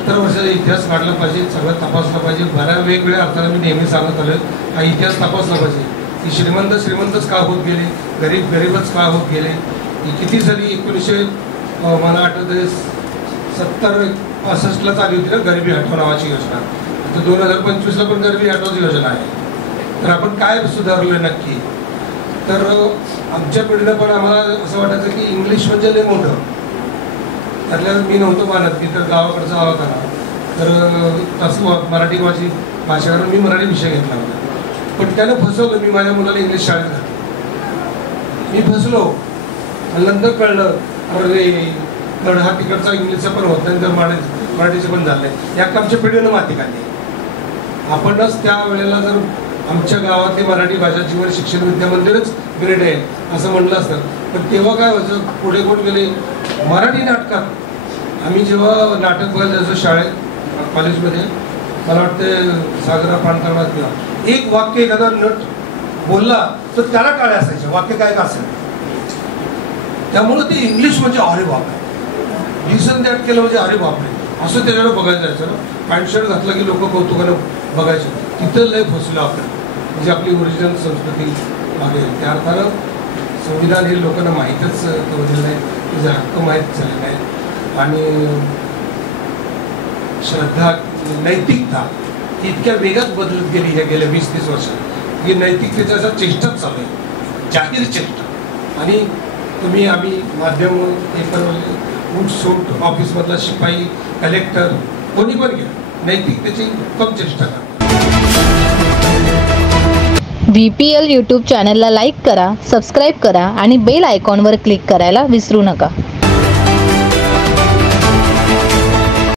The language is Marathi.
70 वर्षाचा इतिहास काढला पाहिजे, सगळं तपासलं पाहिजे. बऱ्याच वेगवेगळ्या अर्थाने मी नेहमी सांगत आलो हा इतिहास तपासला पाहिजे की श्रीमंत श्रीमंतच का होत गेले, गरीब गरीबच का होत गेले. ही किती साली 1900 मला आठवतं 70-65ला चालू होती ना गरिबी हटवा नावाची योजना. आता 2025ला पण गरिबी हटवाची योजना आहे. तर आपण काय सुधारलं नक्की, तर आमच्या पिढीनं पण आम्हाला असं वाटायचं की इंग्लिश म्हणजे लय मोठं. त्यातल्या मी नव्हतो मानत, मी तर गावाकडचा आवा करा, तर तसं मराठी माझी भाषा करून मी मराठी विषय घेतला होता. पण त्यानं फसवलं, मी माझ्या मुलाला इंग्लिश शाळेत घातलं, मी फसलो. नंतर कळलं अरे तर हा तिकडचा इंग्लिशचा पण होत नाही, तर मराठीचं पण झालं आहे. या आमच्या पिढीनं माती काढली. आपणच त्या वेळेला जर आमच्या गावातली मराठी भाषा जीवन शिक्षण विद्या मंदिरच ग्रेड आहे असं म्हणलं असतं, पण तेव्हा काय व्हायचं, पुढे कोण गेले मराठी नाटकात. आम्ही जेव्हा नाटक बघायला जायचो शाळेत कॉलेजमध्ये, मला वाटतं सागरा पाणताळा किंवा एक वाक्य एखादा नट बोलला तर त्याला टाळे असायचे, वाक्य काय का असेल. त्यामुळं ते इंग्लिश म्हणजे अरे बापरे, लिसन दॅट केलं म्हणजे अरे बापरे असं त्याच्याकडे बघायला जायचं. पॅन्ट शर्ट घातलं की लोक कौतुकानं बघायचे. तिथं लय फसलं आपण, म्हणजे आपली ओरिजिनल संस्कृती मागे. त्या अर्थानं संविधान हे लोकांना माहीतच कळलेलं नाही, त्याचे हक्क माहीत झाले नाही. आणि श्रद्धा नैतिकता इतक्या वेगात बदलत गेली ह्या गेल्या 20-30 वर्षात की नैतिकतेचा असा चेष्टाच चालू आहे, जाहीर चेष्टा. आणि तुम्ही आम्ही माध्यम पेपरवाले उठ सूट ऑफिसमधला शिपाई कलेक्टर कोणी पण घ्या, नैतिकतेची उत्तम चेष्टा करा. VPL YouTube चॅनलला लाईक करा, सबस्क्राईब करा आणि बेल आयकॉनवर क्लिक करायला विसरू नका.